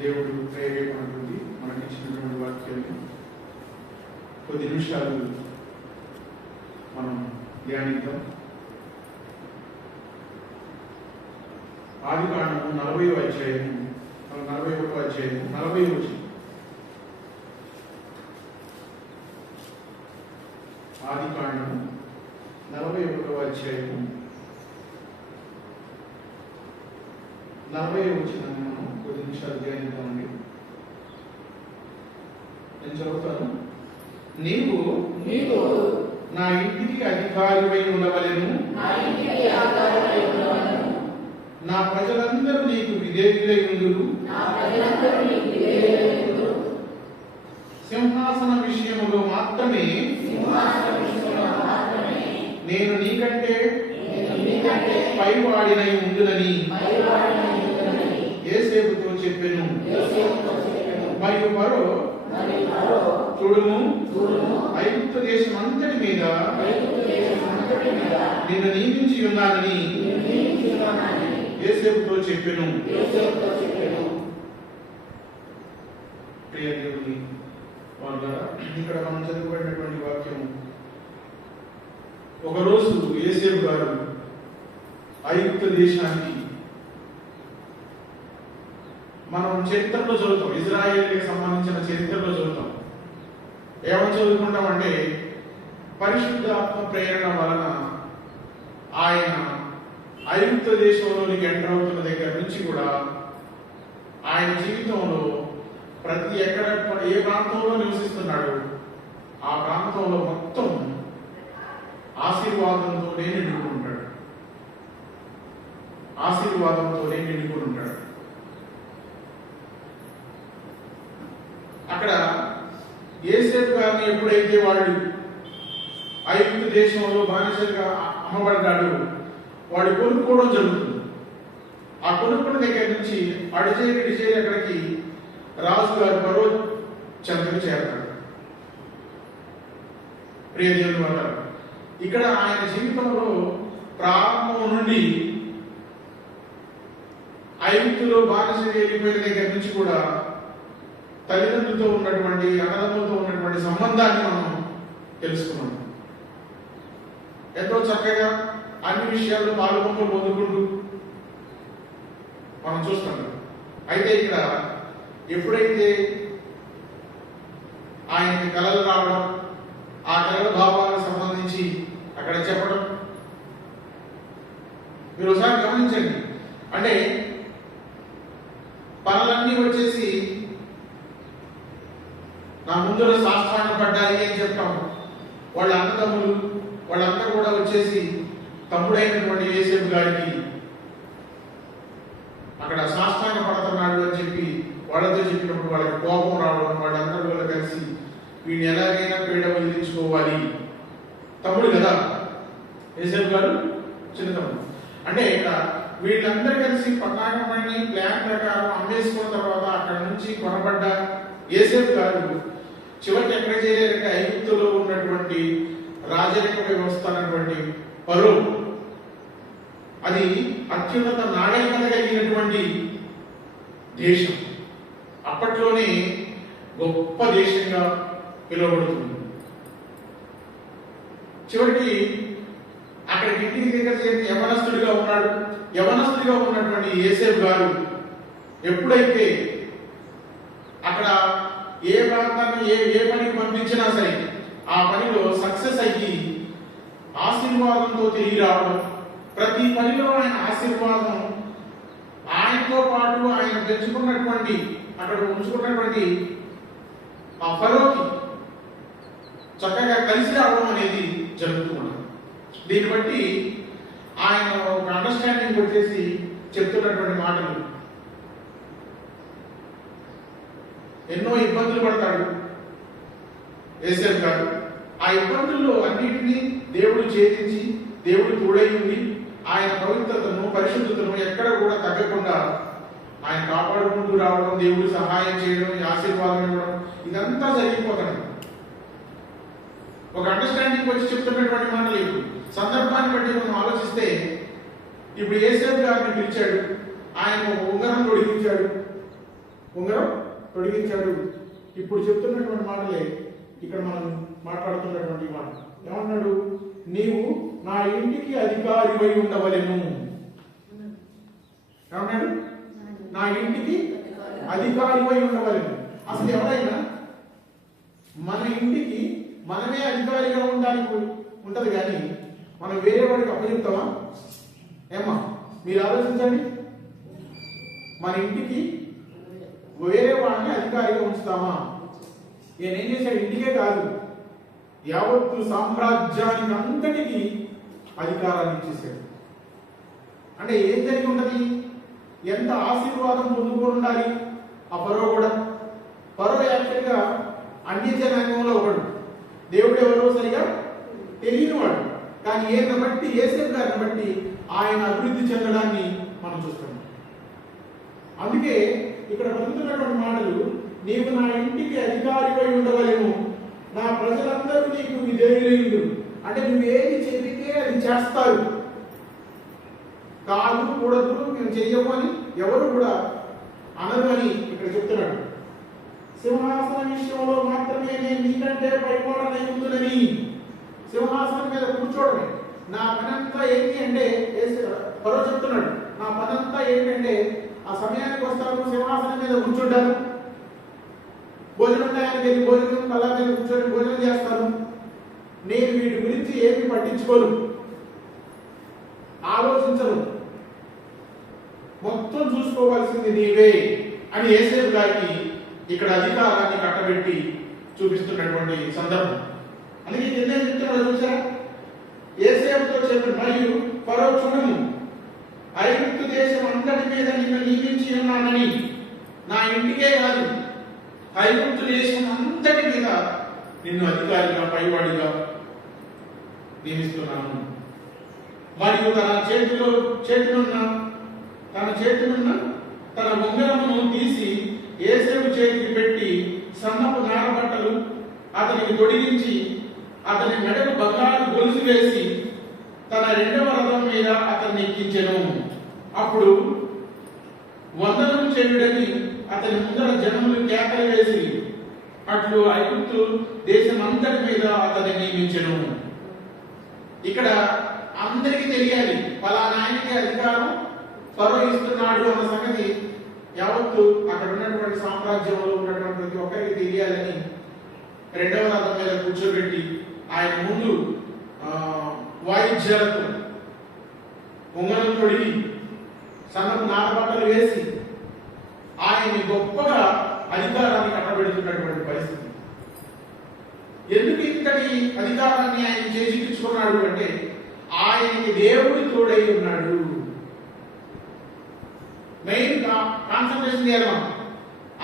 దేవుడు ప్రేరేపణటువంటి మనకి ఇచ్చినటువంటి వాక్యాన్ని కొద్ది నిమిషాలు మనం ధ్యానిద్దాం. ఆదికాండము 40వ అధ్యాయము 41వ అధ్యాయము 40వ వచనం. ఆదికాండము 41వ అధ్యాయము 40వ వచనాన్ని మనం కొద్ది నిమిషాలు ధ్యానిద్దామండి. నేను చదువుతాను. నీవు నా ఇంటికి అధికారివై ఉండవలెను, నా ప్రజలందరూ నీకు విధేయులై ఉందురు, సింహాసన విషయములో మాత్రమే నేను నీకంటే పైవాడినై ఉండునని యోసేపుతో చెప్పెను. మరియు ఫరో చూడుము, ఐగుప్తు దేశం అంతటి మీద నిన్ను నియమించి ఉన్నానని యోసేపుతో చెప్పెను. ప్రియ దేవుని వాళ్ళారా, ఇక్కడ మనం చదువుకున్నటువంటి వాక్యం, ఒకరోజు యోసేపు గారు ఐగుప్తు దేశానికి, మనం చరిత్రలో చదువుతాం, ఇజ్రాయేలుకి సంబంధించిన చరిత్రలో చదువుతాం. ఏమని చదువుకుంటామంటే, పరిశుద్ధాత్మ ప్రేరణ వలన ఆయన ఐగుప్తు దేశంలోనికి ఎంటర్ అవుతున్న దగ్గర నుంచి కూడా ఆయన జీవితంలో ఏ ప్రాంతంలో నివసిస్తున్నాడు ఆ ప్రాంతంలో మొత్తం ఆశీర్వాదంతోనే నిండుకుంటాడు. ఆశీర్వాదంతోనే నిండుకుంటాడు. అక్కడ యోసేపు గారిని ఎప్పుడైతే వాడు ఐగుప్తు దేశంలో బానిసగా అమ్మబడ్డాడు, వాడు కొనుక్కోవడం జరుగుతుంది. ఆ కొనుక్కున్న దగ్గర నుంచి అడిచేరి అక్కడికి రాజు గారు ఫరో చెంతకు చేరతాడు. ప్రియ దేవుని వల్ల ఇక్కడ ఆయన జీవితంలో ప్రారంభం నుండి ఐగుప్తులో బానిస వెళ్ళిపోయిన దగ్గర నుంచి కూడా తల్లిదండ్రులతో ఉన్నటువంటి, అన్నదమ్ములతో ఉన్నటువంటి సంబంధాన్ని మనం తెలుసుకున్నాం. ఎంతో చక్కగా అన్ని విషయాల్లో పాల్గొంటూ పొందుకుంటూ మనం చూస్తాం. అయితే ఇక్కడ ఎప్పుడైతే ఆయనకి కళలు రావడం, ఆ కళల భావాలకు సంబంధించి అక్కడ చెప్పడం, మీరు ఒకసారి గమనించండి. అంటే పనులన్నీ వచ్చేసి నా ముందర సాష్టాంగ పడ్డాయి అని చెప్తాము. వాళ్ళ అన్నదమ్ములు వాళ్ళంతా కూడా వచ్చేసి తమ్ముడైనటువంటి యోసేపు గారికి అక్కడ సాష్టాంగ పడుతున్నాడు అని చెప్పి వాళ్ళతో చెప్పినప్పుడు వాళ్ళకి కోపం రావడం, వాళ్ళందరూ కూడా కలిసి వీడిని ఎలాగైనా పీడ వదిలించుకోవాలి. తమ్ముడు కదా యోసేపు గారు, చిన్న తమ్ముడు. అంటే ఇక్కడ వీళ్ళందరూ కలిసి పన్నాగమని ప్లాన్ ప్రకారం అమ్మేసుకున్న తర్వాత అక్కడ నుంచి కొనబడ్డ యోసేపు గారు చివరికి ఎక్కడ చేయాలంటే ఐగుప్తులో ఉన్నటువంటి రాజరిక వ్యవస్థ అన్నటువంటి ఫరో, అది అత్యున్నత నాగరికత కలిగినటువంటి దేశం, అప్పట్లోనే గొప్ప దేశంగా పిలువబడుతుంది. చివరికి అక్కడికి ఇంటికి దగ్గర చేసి యవనస్తుడిగా ఉన్నాడు. యవనస్తుడిగా ఉన్నటువంటి యోసేపు గారు ఎప్పుడైతే అక్కడ ఏ ప్రాంతాన్ని ఏ పనికి పంపించినా సరే ఆ పనిలో సక్సెస్ అయ్యి ఆశీర్వాదంతో తిరిగి రావడం, ప్రతి పనిలో ఆయన ఆశీర్వాదం, ఆయనతో పాటు ఆయన తెచ్చుకున్నటువంటి అక్కడ ఉంచుకున్నటువంటి ఆ ఫరోకి చక్కగా కలిసి రావడం అనేది జరుగుతుంది. దీన్ని బట్టి ఆయన ఒక అండర్స్టాండింగ్ వచ్చేసి చెప్తున్నటువంటి మాటలు, ఎన్నో ఇబ్బందులు పడతాడు యోసేపు గారు. ఆ ఇబ్బందుల్లో అన్నిటినీ దేవుడు ఛేదించి, దేవుడు తోడై ఉండి ఆయన పవిత్రతను, పరిశుద్ధతను ఎక్కడ కూడా తగ్గకుండా ఆయన కాపాడుకుంటూ రావడం, దేవుడు సహాయం చేయడం, ఆశీర్వాదం ఇవ్వడం, ఇదంతా జరిగిపోతాడు. ఒక అండర్స్టాండింగ్ వచ్చి చెప్తున్నటువంటి మాట లేదు. సందర్భాన్ని బట్టి మనం ఆలోచిస్తే, ఇప్పుడు యోసేపు గారిని పిలిచాడు, ఆయన ఒక ఉంగరం తొడిగించాడు, ఉంగరం తొడిగించాడు. ఇప్పుడు చెప్తున్నటువంటి మాటలే ఇక్కడ మనం మాట్లాడుతున్నటువంటి మాట. ఏమన్నాడు? నీవు నా ఇంటికి అధికారివై ఉండవలెను. ఏమన్నాడు? నా ఇంటికి అధికారివై ఉండవలెను. అసలు ఎవరైనా మన ఇంటికి మనమే అధికారిగా ఉండడానికి ఉంటది, కానీ మనం వేరే వాడికి అప్పచెప్తామా? ఏమా మీరు ఆలోచించండి. మన ఇంటికి వేరే వాడిని అధికారిగా ఉంచుతామా? నేనేం చేశాడు? ఇంటికే కాదు, యావత్తు సామ్రాజ్యానికి అంతటికి అధికారాన్ని ఇచ్చేసాడు. అంటే ఏం జరిగి ఉంటది? ఎంత ఆశీర్వాదం పొందుకొని ఉండాలి ఆ ఫరో కూడా. ఫరో యాక్చువల్గా అన్య జనాంగంలో ఒకడు, దేవుడు ఎవరో సరిగా తెలియనివాడు. కానీ ఏది బట్టి, యోసేపు గారిని బట్టి ఆయన అభివృద్ధి చెందడాన్ని మనం చూస్తున్నాం. అందుకే ఇక్కడ పొందుతున్నటువంటి మాటలు, నీవు నా ఇంటికి అధికారిపై ఉండవలేము, నా ప్రజలందరూ నీకు విధేయులు. అంటే నువ్వేది చెబితే అది చేస్తారు, కాదు కూడదు మేము చెయ్యము అని ఎవరు కూడా అనరు అని ఇక్కడ చెప్తున్నాడు. సింహాసనం విషయంలో మాత్రమే నేను నీకంటే పైపోవడం ఉందని, సింహాసనం మీద కూర్చోవడమే నా పనంతా ఏంటి అంటే ఫరో చెప్తున్నాడు. నా పనంతా ఏంటంటే ఆ సమయానికి వస్తాను, సింహాసనం మీద కూర్చుంటాను, భోజనం టయానికి వెళ్ళి భోజనం కళ్ళ మీద కూర్చొని భోజనం చేస్తాను, నేను వీటి గురించి ఏమి పట్టించుకోను, ఆలోచించను, మొత్తం చూసుకోవాల్సింది నీవే అని యోసేపు గారికి ఇక్కడ అధికారాన్ని కట్టబెట్టి చూపిస్తున్నటువంటి సందర్భం. అందుకే కింద చెప్తున్నాడు చూసారా, యోసేపుతో చెప్పిన, మరియు ఫరో చూడము, ఐగుప్తు దేశం అంతటి మీద నిన్ను నియమించి ఉన్నానని, నా ఇంటికే కాదు ఐగుప్తు దేశం అంతటి మీద నిన్ను అధికారిగా పైవాడిగా నియమిస్తున్నాను. మరియు తన చేతినున్న తన ఉంగరమును తీసి యోసేపు చేతికి పెట్టి సన్నపు నారబట్టలు అతనికి తొడిగించి అతని మెడకు బంగారు గొలుసు వేసి తన రెండవ రథం మీద అతన్ని ఎక్కించెను. అప్పుడు వందనం చేయుడని అతని ముందర జనములు కేకలు వేసి అట్లు ఐగుప్తు దేశం అంతటి మీద అతన్ని నియమించెను. ఇక్కడ అందరికీ తెలియాలి, పలానా ఆయనకి అధికారం ఫరో ఇస్తున్నాడు అన్న సంగతి యావత్తు అక్కడ ఉన్నటువంటి సామ్రాజ్యంలో ఉన్నటువంటి ప్రతి ఒక్కరికి తెలియాలని రెండవ రథం మీద కూర్చోబెట్టి ఆయన ముందు వాయిద్యాలతో ఉంగరం తొడిగి సన్నపు నారబట్టలు వేసి ఆయన్ని గొప్పగా అధికారాన్ని కట్టబెడుతున్నటువంటి పరిస్థితి. ఎందుకు ఇంతటి అధికారాన్ని ఆయన చేజిక్కించుకున్నాడు అంటే ఆయనకి దేవుడు తోడై ఉన్నాడు. మెయిన్ కాన్సన్ట్రేషన్ చేయాలి.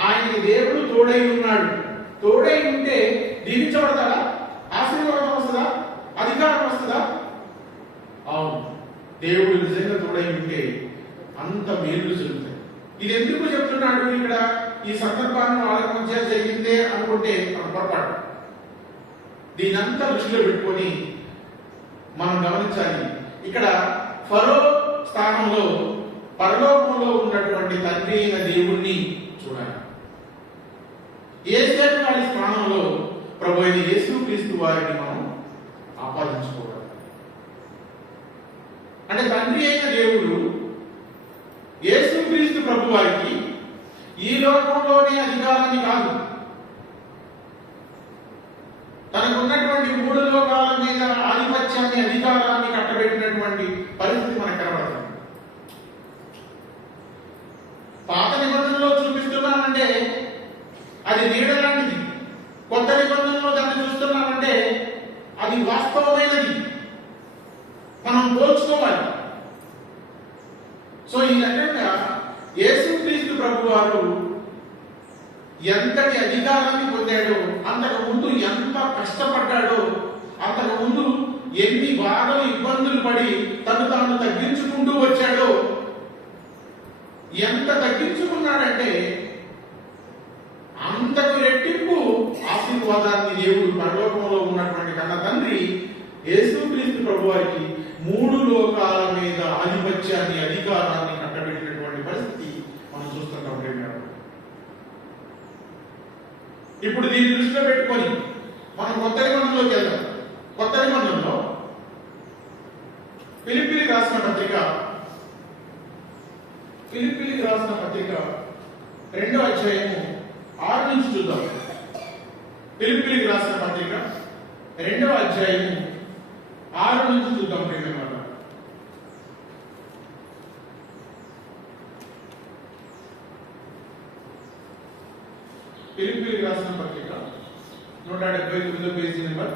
ఆయనకి దేవుడు తోడై ఉన్నాడు. తోడై ఉంటే దీవించబడతాడా? ఆశీర్వాదం వస్తుందా? అధికారం వస్తుందా? అవును, దేవుడు నిజంగా తోడై ఉంటే అంత మేలు జరుగుతాయి. ఇది ఎందుకు చెప్తున్నాడు ఇక్కడ? ఈ సందర్భాన్ని వాళ్ళ మధ్య జరిగిందే అనుకుంటే మన పొరపాటు. దీనంతా దృష్టిలో పెట్టుకొని మనం గమనించాలి. ఇక్కడ ఫరో స్థానంలో పరలోకంలో ఉన్నటువంటి తండ్రి అయిన దేవుణ్ణి చూడాలి. యోసేపు గారి స్థానంలో ప్రభు అయిన యేసుక్రీస్తు వారిని మనం ఆపాదించుకోవాలి. అంటే తండ్రి అయిన దేవుడు యేసుక్రీస్తు ప్రభు వారికి ఈ లోకంలోనే అధికారాన్ని కాదు, తనకున్నటువంటి 3 లోకాల మీద ఆధిపత్యాన్ని, అధికారాన్ని కట్టబెట్టినటువంటి పరిస్థితి మనకు కనబడుతుంది. పాత నిబంధనలో చూపిస్తున్నామంటే అది నీడ లాంటిది, కొత్త నిబంధనలో దాన్ని చూస్తున్నామంటే అది వాస్తవమైనది. మనం పోల్చుకోవాలి. సో ఈ రకంగా యేసుక్రీస్తు ప్రభు వారు ఎంతటి అధికారాన్ని పొందాడో, అంతకు ముందు ఎంత కష్టపడ్డాడో, అంతకు ముందు ఎన్ని బాధలు ఇబ్బందులు పడి తను తాను తగ్గించుకుంటూ వచ్చాడో, ఎంత తగ్గించుకున్నాడంటే అంతకు రెట్టింపు ఆశీర్వాదాన్ని దేవుడు పరలోకంలో ఉన్నటువంటి కన్న తండ్రి యేసుక్రీస్తు ప్రభు వారికి 3 లోకాల మీద ఆధిపత్యాన్ని, అధికారాన్ని కట్టబెట్టినటువంటి పరిస్థితి మనం చూస్తున్నాం. ఇప్పుడు దీన్ని దృష్టిలో పెట్టుకొని మనం కొత్త నిబంధనలోకి వెళ్దాం. కొత్త నిబంధనలో ఫిలిప్పీలకు రాసిన పత్రిక 2వ అధ్యాయము 6 నుంచి చూద్దాం. ఫిలిప్పీలకు రాసిన పత్రిక 2వ అధ్యాయము 6 నుంచి చూద్దాం. ప్రియమైన ఫిలిప్పీలకు రాసిన పత్రిక 179వ పేజీ నెంబర్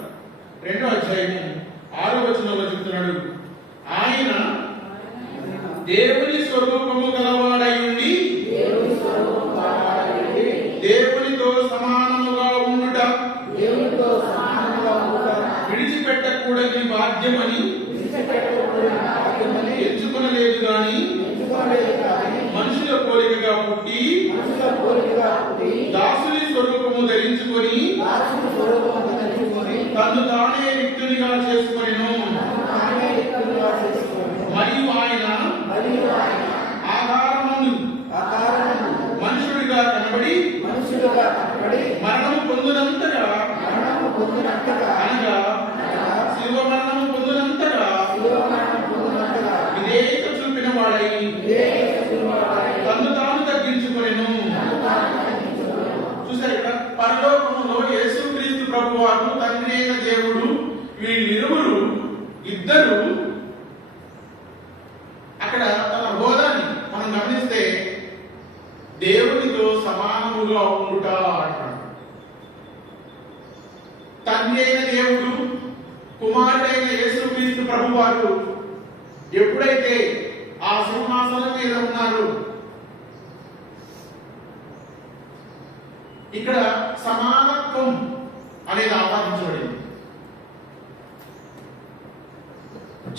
2వ అధ్యాయము 6వ వచనంలో చెప్తున్నాడు, ఆయన దేవుని స్వరూపము గలవాడై ఉండి దేవునితో సమానముగా ఉండుట విడిచిపెట్టకూడని భాగ్యమని ఎంచుకొనలేదు గాని మనుషుల పోలికగా పుట్టి దాసుని స్వరూపము ధరించుకొని తను తానే రిక్తునిగా చేసుకొనెను. మరియు ఆయన ఆధారమును మనుషుడిగా కనబడి మరణము పొందినంతగా అనగా శిలువ మరణము పొందినంతగా విధేయత చూపిన వాడై తను తాను తగ్గించుకొనెను. చూసారు ఇక్కడ పరలోకములో యేసుక్రీస్తు ప్రభువారు, తండ్రి అయిన దేవుడు, వీళ్ళిరువురు ఇద్దరు అక్కడ తన హోదాని మనం గమనిస్తే దేవునితో సమానముగా ఉండుట అంటాడు. తండ్రి అయిన దేవుడు, కుమారుడైన యేసుక్రీస్తు ప్రభువారు ఎప్పుడైతే ఆ సింహాసనం మీద ఉన్నారు, ఇక్కడ సమానత్వం అనేది ఆపాదించబడింది.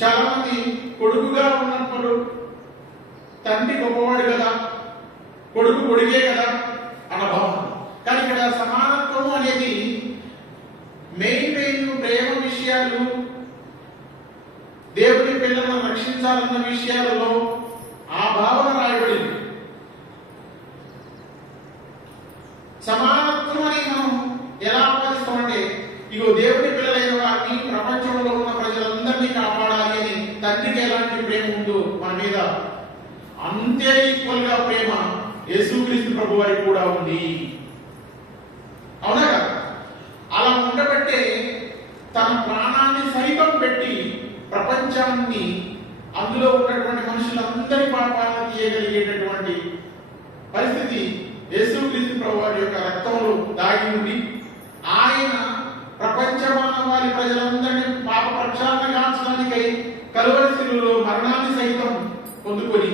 చాలా మంది కొడుకుగా ఉన్నప్పుడు తండ్రి గొప్పవాడు కదా, కొడుకు కొడుకే కదా అన్న భావన. కానీ ఇక్కడ సమానత్వం అనేది మెయిన్ ప్రేమ విషయాలు, దేవుని పిల్లలను రక్షించాలన్న విషయాలలో ఆ భావన రాయబడింది. సమానత్వం అని మనం ఎలా ఆపాదిస్తామంటే, ఇగో దేవుని పిల్లలైన వారిని, ప్రపంచంలో ఉన్న ప్రజలందరినీ కాపాడాలి అని తండ్రికి ఎలాంటి ప్రేమ ఉందో మన మీద, అంతే ఈక్వల్ గా ప్రేమ యేసుక్రీస్తు ప్రభు వారికి కూడా ఉంది. అవునా కదా? అలా ఉండబట్టే తన ప్రాణాన్ని సైతం పెట్టి ప్రపంచాన్ని, అందులో ఉన్నటువంటి మనుషులందరి పాపాలను తీయగలిగేటటువంటి పరిస్థితి యేసుక్రీస్తు ప్రభు వారి యొక్క రక్తంలో దాగి ఉంది. ఆయన ప్రపంచ మానవాళి ప్రజలందరినీ పాప ప్రక్షాళన కాల్చడానికై కలువరి శిలువలో మరణాన్ని సైతం పొందుకొని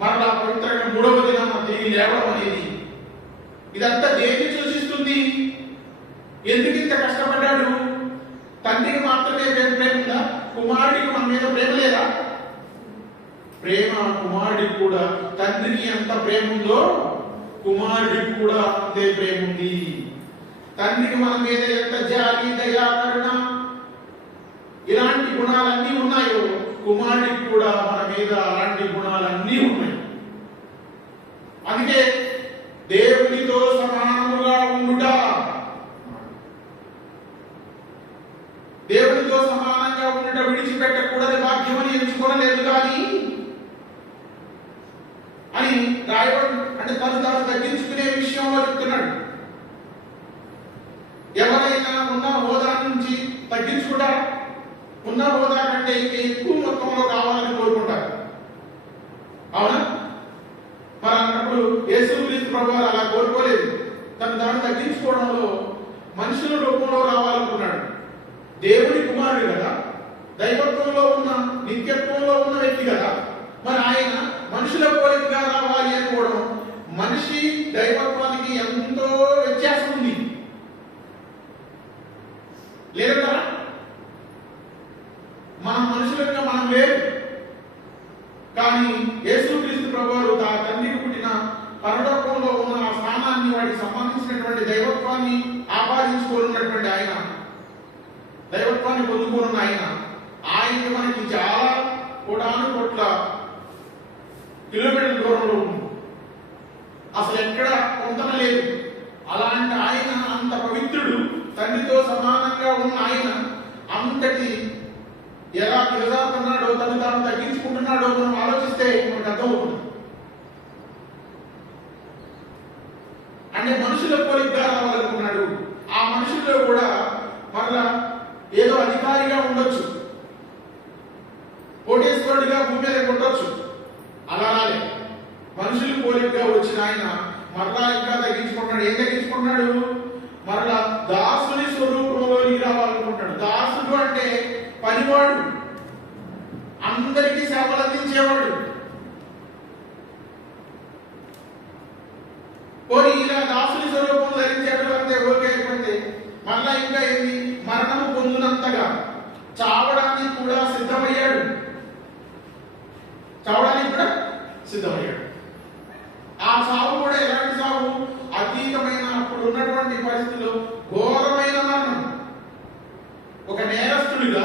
మరలా పవిత్రంగా 3వ దినాన తిరిగి లేవడం అనేది, ఇదంతా దేన్ని సూచిస్తుంది? ఎందుకు ఇంత కష్టపడ్డాడు? తండ్రికి మాత్రమే ప్రేమ ఉందా? కుమారుడికి మన మీద ప్రేమ లేదా? ప్రేమ కుమారుడికి కూడా, తండ్రికి ఎంత ప్రేమ ఉందో కుమారుడికి కూడా అంతే ప్రేమ ఉంది. తండ్రికి మన మీద ఎంత జాలి, దయ, కరుణ, ఇలాంటి గుణాలన్నీ ఉన్నాయో కుమారుడికి కూడా మన మీద అలాంటి గుణాలన్నీ ఉన్నాయి. అందుకే దేవునితో సమానముగా ఉండుట, దేవునితో సమానంగా ఉండుట విడిచిపెట్టకూడని భాగ్యమని ఎంచుకోనలేదు కానీ అని రాయబడి, అంటే తను తాను తగ్గించుకునే విషయంలో చెప్తున్నాడు. ఎవరైనా ఉన్న హోదా నుంచి తగ్గించుకుంటారా? ఉన్న హోదా కంటే ఇంకా ఎక్కువ మొత్తంలో కావాలని కోరుకుంటారు. అవునా? మరి అన్నప్పుడు యేసుక్రీస్తు ప్రభువు అలా కోరుకోలేదు. తను తాను తగ్గించుకోవడంలో మనుషుల రూపంలో రావాలనుకున్నాడు. దేవుని కుమారుడు కదా, దైవత్వంలో ఉన్న, నిత్యత్వంలో ఉన్న వ్యక్తి కదా, మరి ఆయన మనుషుల పోలికగా రావాలి అనుకోవడం, మనిషి దైవత్వానికి ఎంతో వ్యత్యాసం ఉంది లేదు కదా? మనం మనుషులుగా మనం వేరు. కానీ యేసుక్రీస్తు ప్రభువారు ఆ తండ్రికి పుట్టిన పరలోకంలో ఉన్న ఆ స్థానాన్ని, వాటికి సంబంధించినటువంటి దైవత్వాన్ని ఆపాదించుకోనున్నటువంటి ఆయన, దైవత్వాన్ని పొందుకోనున్న ఆయనకి మనకి చాలా కోటాను కోట్ల కిలోమీటర్ల దూరంలో ఉంది. అసలు ఎక్కడ పొందన లేదు. అలాంటి ఆయన, అంత పవిత్రుడు, తండ్రితో సమానంగా ఉన్న ఆయన అంతటి ఎలా ఎదుగుతున్నాడో, తను తాను తగ్గించుకుంటున్నాడో మనం ఆలోచిస్తే మనకు అర్థమవుతుంది. అంటే మనుషుల పోలికగా రావాలనుకున్నాడు. ఆ మనుషుల్లో కూడా మరలా ఏదో అధికారిగా ఉండొచ్చు, కోటేశ్వరుడిగా భూమి మీద ఉండొచ్చు. అలా మనుషులు పోలికగా వచ్చిన ఆయన మరలా ఇంకా తగ్గించుకుంటున్నాడు. ఏం తగ్గించుకుంటున్నాడు? మరలా దాసుని స్వరూపంలోకి రావాలనుకుంటాడు. దాసుడు అంటే పనివాడు, అందరికీ సేవలు అందించేవాడు. పోనీ ఇలా దాసుని స్వరూపం ధరించాడు అంటే ఓకే అయిపోతే మరలా ఇంకా ఏంది? మరణము పొందినంతగా చావడానికి కూడా సిద్ధమయ్యాడు. చావడానికి కూడా సిద్ధమయ్యాడు. ఆ చావు కూడా ఎలాంటి చావు? అతీతమైన, అప్పుడు ఉన్నటువంటి పరిస్థితుల్లో ఘోరమైన మరణం. ఒక నేరస్తుడిగా,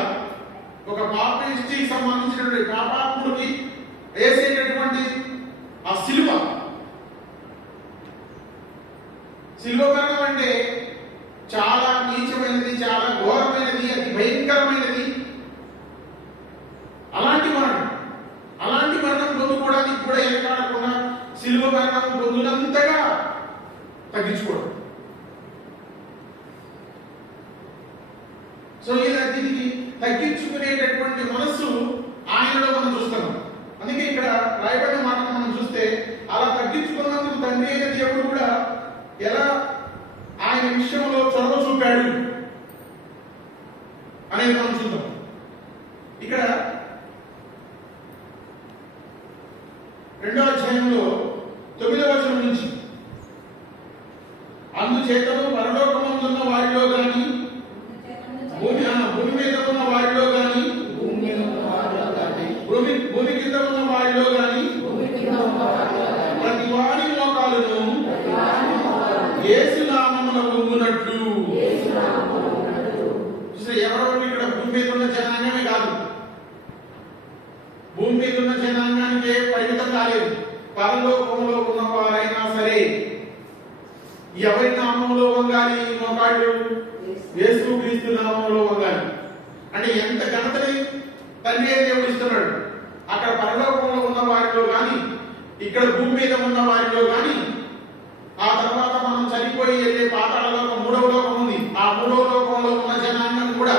ఒక పాపిష్టికి సంబంధించినటువంటి పాపాత్ముడికి వేసేటటువంటి ఆ శిలువ మరణం అంటే చాలా నీచమైనది, చాలా ఘోరమైనది, అతి భయంకరమైనది. అలాంటి మరణం పొందుకోవడానికి కూడా ఎనకాడకుండా శిలువ మరణం పొందినంతగా తగ్గించుకోవడం. సో దీనికి తగ్గించుకునేటటువంటి మనస్సు ఆయనలో మనం చూస్తున్నాం. అందుకే ఇక్కడ రాయబడిన మాటను మనం చూస్తే అలా తగ్గించుకున్నందుకు తండ్రి అయిన దేవుడు కూడా ఎలా ఆయన విషయంలో చొరవ చూపాడు అనేది మనం చూద్దాం. ఇక్కడ 2వ అధ్యాయంలో 9వ వచనం నుంచి, అందుచేతను పరలోకమందున్న వారిలో గాని భూమి మీద ఉన్న వారిలో గాని భూమి కింద ఉన్న వారిలో గాని ప్రతి వారి మోకాలును యేసు నామమున వంగునట్లు. ఎవరెవరు ఇక్కడ భూమి మీద ఉన్న జనాంగమే కాదు, భూమి మీద ఉన్న జనాంగానికే పరిమితం కాలేదు. పరలోకంలో ఉన్న వారైనా సరే ఎవరి నామంలో వంగాలి మోకాళ్ళు? యేసుక్రీస్తు నామంలో వంగాలి. అంటే ఎంత ఘనతని తండ్రి దేవుడు ఇస్తున్నాడు. అక్కడ పరలోకంలో ఉన్న వారిలో కానీ, ఇక్కడ భూమి మీద ఉన్న వారిలో కానీ, ఆ తర్వాత మనం చనిపోయి వెళ్ళే పాతాళ లోకం, 3వ లోకం ఉంది. ఆ 3వ లోకంలో ఉన్న జనాంగం కూడా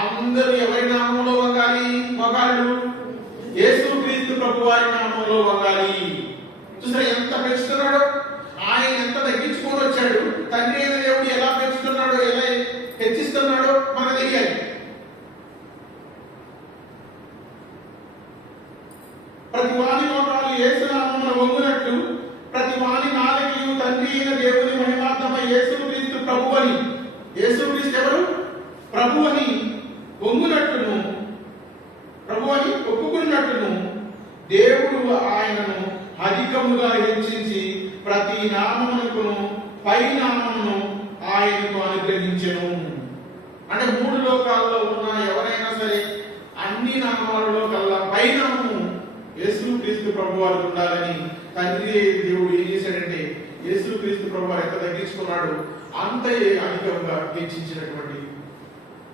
అందరూ ఎవరి నామంలో వంగాలి మోకాళ్ళు? యేసుక్రీస్తు ప్రభు వారి నామంలో వంగాలి. చూసారా ఎంత పెంచుతున్నాడో? ఆయన ఎంత తగ్గించుకొని వచ్చాడు. తండ్రి అయిన దేవుడు ఎలా పెంచుతున్నాడో, ఎలా హెచ్చిస్తున్నాడో మనకు తెలియాలి. ప్రతి వాని మోకాలు యేసు నామమున వంగునట్లు ప్రతి వాని నాలుకయు తండ్రి అయిన దేవుని మహిమార్థమై యేసుక్రీస్తు ప్రభు అని, యేసుక్రీస్తు ఎవరు? ప్రభు అని వంగునట్లును, ప్రభు అని ఒప్పుకున్నట్లును దేవుడు ఆయనను అధికముగా హెచ్చించి ప్రతి నామమునకును పై నామమును ఆయనకు అనుగ్రహించెను. అంటే 3 లోకాల్లో ఉన్న ఎవరైనా సరే అన్ని నామాలలో కల్లా పై నామము యేసుక్రీస్తు ప్రభు వారికి ఉండాలని తండ్రి దేవుడు ఏం చేశాడంటే, యేసుక్రీస్తు ప్రభు వారు ఎంత తగ్గించుకున్నాడు అంత అధికంగా హెచ్చించినటువంటి.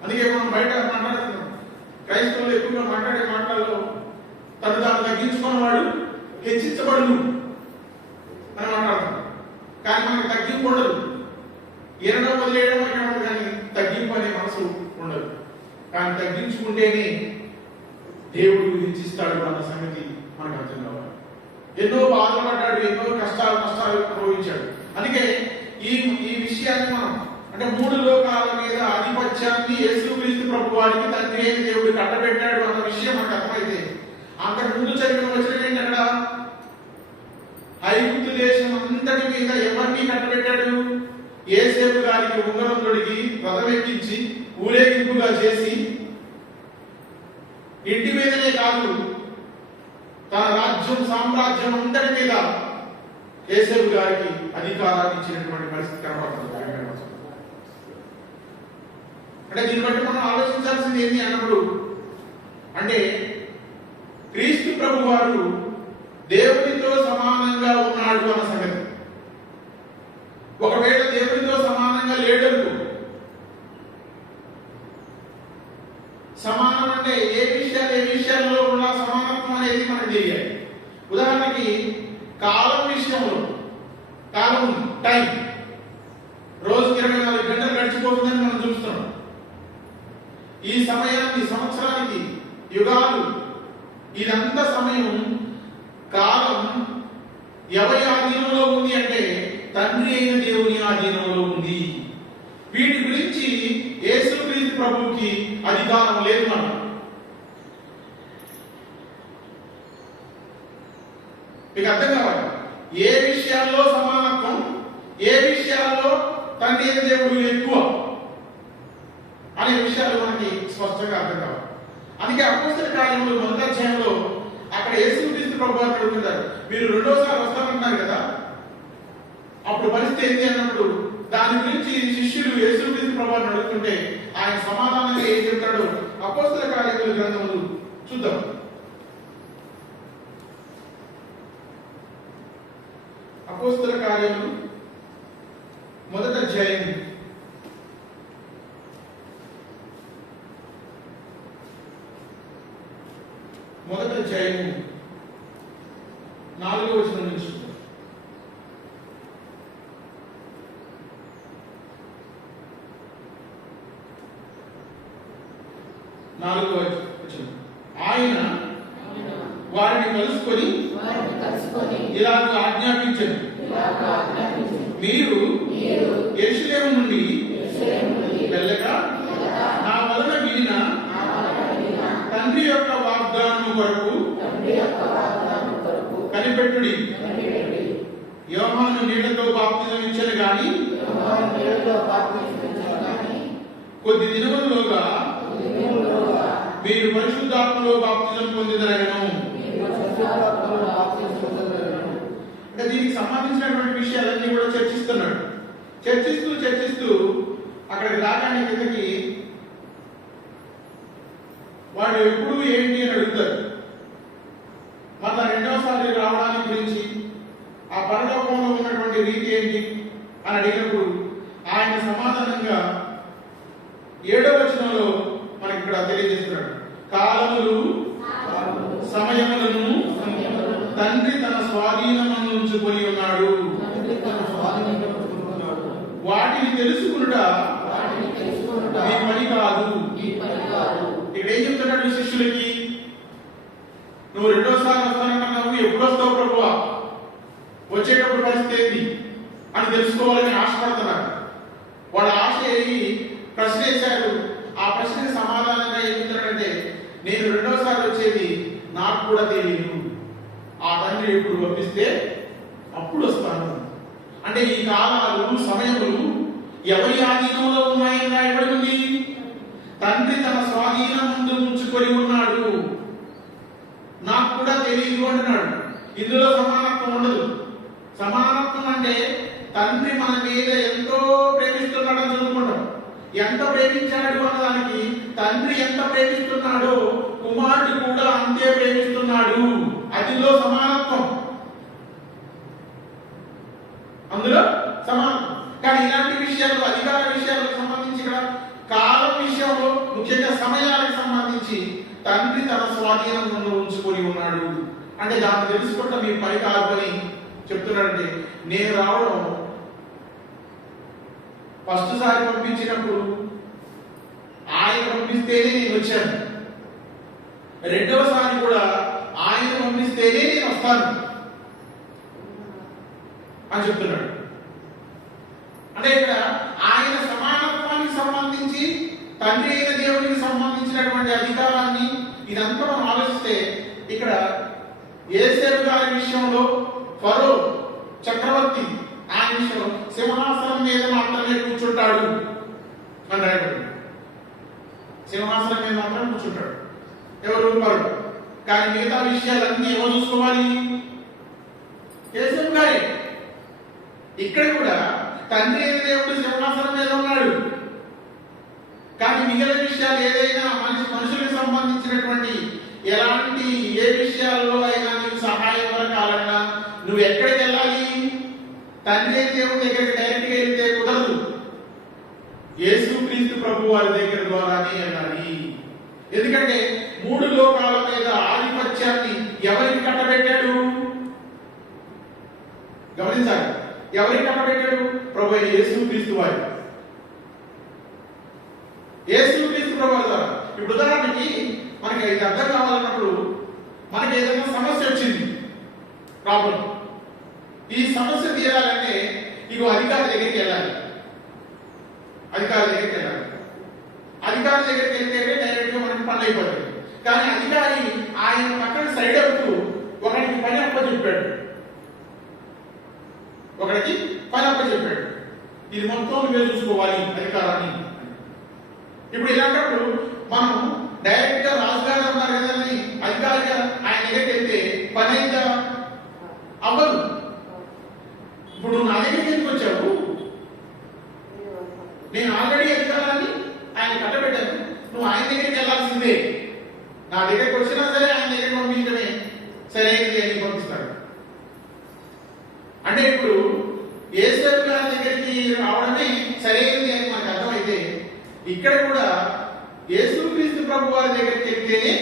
అందుకే మనం బయట మాట్లాడుతున్నాం, క్రైస్తవులు ఎక్కువగా మాట్లాడే మాటలలో తను తాను తగ్గించుకున్నవాడు హెచ్చించబడును అని మాట్లాడుతున్నాం. కానీ మనకు తగ్గింపు ఉండదు. ఎనడం వదిలేయడం అంటే కానీ తగ్గింపు అనే మనసు ఉండదు. కానీ తగ్గించుకుంటేనే దేవుడు హెచ్చిస్తాడు అన్న సంగతి మనకు అర్థం కావాలి. ఎన్నో బాధలు పడ్డాడు, ఎన్నో కష్టాలు అనుభవించాడు. అందుకే ఈ విషయాన్ని మనం అంటే 3 లోకాల మీద ఆధిపత్యాన్ని యేసుక్రీస్తు ప్రభు వారికి తండ్రి అయిన దేవుడు కట్టబెట్టాడు అన్న విషయం మనకు అర్థమైతే, అంతకు ముందు చదివిన వచనం ఏంటి? అక్కడ ఐగుప్తు దేశం అంతటి మీద ఎవరిని కట్టబెట్టాడు? యేసేపు గారికి ఉంగరం తొడిగి రథం ఎక్కించి ఊరేగింపుగా చేసి, ఇంటి మీదనే కాదు తన రాజ్యం సామ్రాజ్యం అందరి మీద యేసేపు గారికి అధికారాన్ని ఇచ్చినటువంటి పరిస్థితి కనబడుతుంది. అంటే దీన్ని బట్టి మనం ఆలోచించాల్సింది ఏంటి అన్నప్పుడు, అంటే క్రీస్తు ప్రభు వారు దేవునితో సమానంగా ఉన్నాడు అన్న సంగతి. కాలం విషయంలో, కాలం టైం, రోజుకి 24 గంటలు గడిచిపోతుందని మనం చూస్తున్నాం. ఈ సమయాన్ని, సంవత్సరానికి, యుగాలు, ఇదంతా సమయం, కాలం ఎవరి ఆధీనంలో ఉంది అంటే తండ్రి అయిన దేవుని ఆధీనంలో ఉంది. వీటి గురించి యేసుక్రీస్తు ప్రభువుకి అధికారం లేదు. మనం మీకు అర్థం కావాలి, ఏ విషయాల్లో సమానత్వం, ఏ విషయాల్లో తండ్రి అయిన దేవుడు ఎక్కువ అనే విషయాలు మనకి స్పష్టంగా అర్థం కావాలి. అందుకే అపోస్తల కార్యములు 1వ అధ్యాయంలో అక్కడ యేసుక్రీస్తు ప్రభువు అడుగుతున్నారు, మీరు రెండోసారి వస్తానంటున్నారు కదా, అప్పుడు పరిస్థితి ఏంటి అన్నప్పుడు దాని గురించి శిష్యులు యేసుక్రీస్తు ప్రభువుని అడుగుతుంటే ఆయన సమాధానంగా ఏం చెప్తాడో అపోస్తల కార్యముల గ్రంథములు చూద్దాం. అపోస్తల కార్యములు 1వ అధ్యాయం 4వ వచనం నుంచి 4వ వచనం. ఆయన వారిని కలుసుకొని ఇలాగ ఆజ్ఞాపించండి, మీరు యెరూషలేము నుండి వెళ్ళక నా వలన వినిన తండ్రి యొక్క వాగ్దానము కొరకు కనిపెట్టుడి. యోహాను నీళ్లతో బాప్తిజం ఇచ్చెను గాని కొద్ది దినములలోగా మీరు పరిశుద్ధాత్మలో బాప్తిజం పొందిదరగను. అంటే దీనికి సంబంధించినటువంటి విషయాలన్నీ కూడా చర్చిస్తున్నాడు. చర్చిస్తూ అక్కడికి రాగానే కిందకి వాడు ఎప్పుడు ఏంటి అని అడుగుతారు. మళ్ళా రెండవసారి రావడానికి గురించి, ఆ పరలోకంలో ఉన్నటువంటి రీతి ఏంటి అని అడిగినప్పుడు ఆయన సమాధానంగా 7వ వచనంలో మనకి ఇక్కడ తెలియజేస్తున్నాడు. కాలములు సమయములను తండ్రి తన స్వాధీనమును ఉంచుకొని ఉన్నాడు, వాటిని తెలుసుకునుట నీ పని కాదు. ఇక్కడ ఏం చెప్తున్నాడు శిష్యులకి, నువ్వు రెండోసారి వస్తానంటున్నావు, ఎప్పుడు వస్తావు ప్రభువా, వచ్చేటప్పుడు పరిస్థితి ఏంటి అని తెలుసుకోవాలని ఆశపడుతున్నారు. వాళ్ళ ఆశ ఏమి ప్రశ్న వేశారు. ఆ ప్రశ్నకి సమాధానంగా ఏం చెప్తున్నాడంటే, నేను రెండోసారి వచ్చేది నాకు కూడా తెలియదు, ఆ తండ్రి ఎప్పుడు పంపిస్తే అప్పుడు వస్తాను. అంటే ఈ కాలాలు, సమయములు ఎవరి ఆధీనంలో ఉన్నాయని రాయబడి ఉంది? తండ్రి తన స్వాధీనం ముందు ఉంచుకొని ఉన్నాడు. నాకు కూడా తెలియదు అంటున్నాడు. ఇందులో సమానత్వం ఉండదు. సమానత్వం అంటే తండ్రి మన మీద ఎంతో ప్రేమిస్తున్నాడని చదువుకుంటాం. ఎంత ప్రేమించాడు అన్నదానికి తండ్రి ఎంత ప్రేమిస్తున్నాడో కుమారుడు కూడా అంతే ప్రేమిస్తున్నాడు. అదిలో సమానత్వం, అందులో సమానత్వం. కానీ ఇలాంటి విషయాలు, అధికార విషయాలకు సంబంధించి, కాలం విషయంలో ముఖ్యంగా సమయాలకు సంబంధించి తండ్రి తన స్వాధీనంలో ఉంచుకొని ఉన్నాడు అంటే దాన్ని తెలుసుకుంటా మీ పని కాదు అని చెప్తున్నాడంటే, నేను రావడం ఫస్ట్ సారి పంపించినప్పుడు ఆయన పంపిస్తేనే నేను వచ్చాను, రెండవసారి కూడా ఆయన పంపిస్తేనే నేను వస్తాను అని చెప్తున్నాడు. అంటే ఇక్కడ ఆయన సమానత్వానికి సంబంధించి, తండ్రి అయిన దేవునికి సంబంధించినటువంటి అధికారాన్ని ఇదంతా మనం ఆలోచిస్తే, ఇక్కడ యేసేపు గారి విషయంలో ఫరో చక్రవర్తి ఆయన విషయంలో సింహాసనం మీద మాత్రమే కూర్చుంటాడు అని రాయబడింది. సింహాసనం మీద మాత్రమే కూర్చుంటాడు, ఎవరు ఫరో. కానీ మిగతా విషయాలన్నీ ఎవరు చూసుకోవాలి? యేసేపు గారే. ఇక్కడ కూడా తండ్రి అయిన దేవుడు సింహాసనం మీద ఉన్నాడు, కానీ మిగిలిన విషయాలు ఏదైనా మనుషులకు సంబంధించినటువంటి ఎలాంటి ఏ విషయాల్లో అయినా నీకు సహాయం కావాలన్నా నువ్వు ఎక్కడికి వెళ్ళాలి? తండ్రి అయిన దేవుడి దగ్గరికి డైరెక్ట్ గా వెళ్తే కుదరదు. యేసుక్రీస్తు ప్రభు వారి దగ్గర ద్వారానే వెళ్ళాలి. ఎందుకంటే 3 లోకాల మీద ఆధిపత్యాన్ని ఎవరికి కట్టబెట్టాడు? గమనించాలి. ఎవరికి కట్టబెట్టాడు? ప్రభు యేసుక్రీస్తు వారి. యేసుక్రీస్తు ప్రభు ద్వారా. ఇప్పుడు ఉదాహరణకి మనకి ఇది అర్థం కావాలన్నప్పుడు మనకి ఏదైనా సమస్య వచ్చింది, ప్రాబ్లం. ఈ సమస్య తీరాలంటే ఇగో అధికారి దగ్గరికి వెళ్ళాలి. అధికారి దగ్గరికి వెళ్ళాలి. అధికారి దగ్గరికి వెళ్తే డైరెక్ట్ గా మనకి పని అయిపోతుంది. కానీ అధికారి ఆయన పక్కన సైడ్ అవుతూ ఒకరికి పని అప్పచెప్పాడు. ఒకరికి పని అప్పచెప్పాడు. ఇది మొత్తం నువ్వే చూసుకోవాలి అధికారాన్ని. ఇప్పుడు ఇలాంటప్పుడు మనం డైరెక్ట్ గా రాజుగారు అన్నారు కదండి, అధికారిగా ఆయన దగ్గరికి వెళ్తే పని అయితే అవ్వదు. ఇప్పుడు నా దగ్గరికి ఎందుకు వచ్చావు? నేను ఆల్రెడీ అధికారాన్ని ఆయన కట్టబెట్టాను. నువ్వు ఆయన దగ్గరికి వెళ్ళాల్సిందే. నా దగ్గరికి వచ్చినా సరే ఆయన దగ్గరికి పంపించడమే సరైనది అని పంపిస్తాడు. అంటే ఇప్పుడు యేసు గారి దగ్గరికి రావడమే సరైనది అని మనకు అర్థమైతే, ఇక్కడ కూడా యేసుక్రీస్తు ప్రభు వారి దగ్గరికి వెళ్తేనే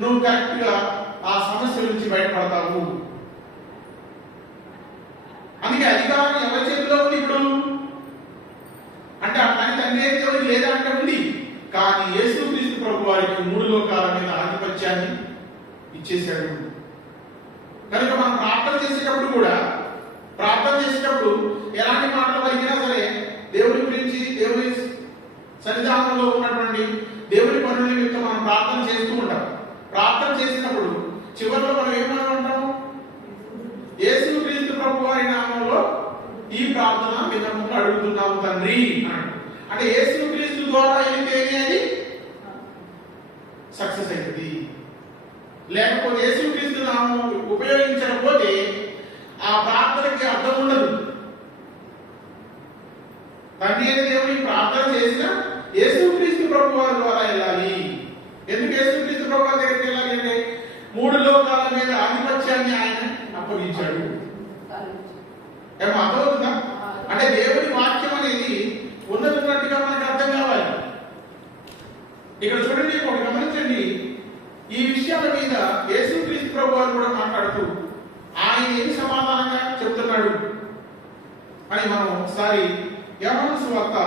నువ్వు కరెక్ట్ గా ఆ సమస్య నుంచి బయటపడతావు. అందుకే అధికారం ఎవరి చేతిలో ఉంది ఇప్పుడు అంటే ఆ పని తండ్రి దేవుడు లేదా అంటే ఉంది. కానీ యేసుక్రీస్తు ప్రభు వారికి 3 లోకాల మీద ఆధిపత్యాన్ని ఇచ్చేశాడు. కనుక మనం ప్రార్థన చేసేటప్పుడు ఎలాంటి మాటలు పలికినా సరే దేవుడి గురించి, దేవుడి సన్నిధానంలో ఉన్నటువంటి దేవుడి పనుల నిమిత్తం మనం ప్రార్థన చేస్తూ ఉంటాం. ప్రార్థన చేసినప్పుడు చివరిలో మనం ఏమనుకుంటాము? యేసుక్రీస్తు ప్రభు వారి నామంలో ఈ ప్రార్థన విన్నపములు అడుగుతున్నాము తండ్రి అన్నాడు. అంటే యేసుక్రీస్తు ద్వారా వెళ్తేనే అది సక్సెస్ అయింది. లేకపోతే యేసుక్రీస్తు నామం ఉపయోగించకపోతే ఆ ప్రార్థనకి అర్థం ఉండదు. తండ్రి అయిన దేవుని ప్రార్థన చేసినా యేసుక్రీస్తు ప్రభు వారి ద్వారా వెళ్ళాలి. ఎందుకు యేసుక్రీస్తు ప్రభు వారి దగ్గరికి వెళ్ళాలి అంటే 3 లోకాల మీద ఆధిపత్యాన్ని ఆయన అప్పగించాడు. ఏమో అర్థమవుతుందా? అంటే దేవుడి వాక్యం అనేది ఉన్నట్టుగా మనకు అర్థం కావాలి. ఇక్కడ చూడండి, ఒకటి గమనించండి. ఈ విషయాల మీద యేసుక్రీస్తు ప్రభు వారు కూడా మాట్లాడుతూ ఆయన ఏమి సమాధానంగా చెప్తున్నాడు అని మనం ఒకసారి యోహాను సువార్త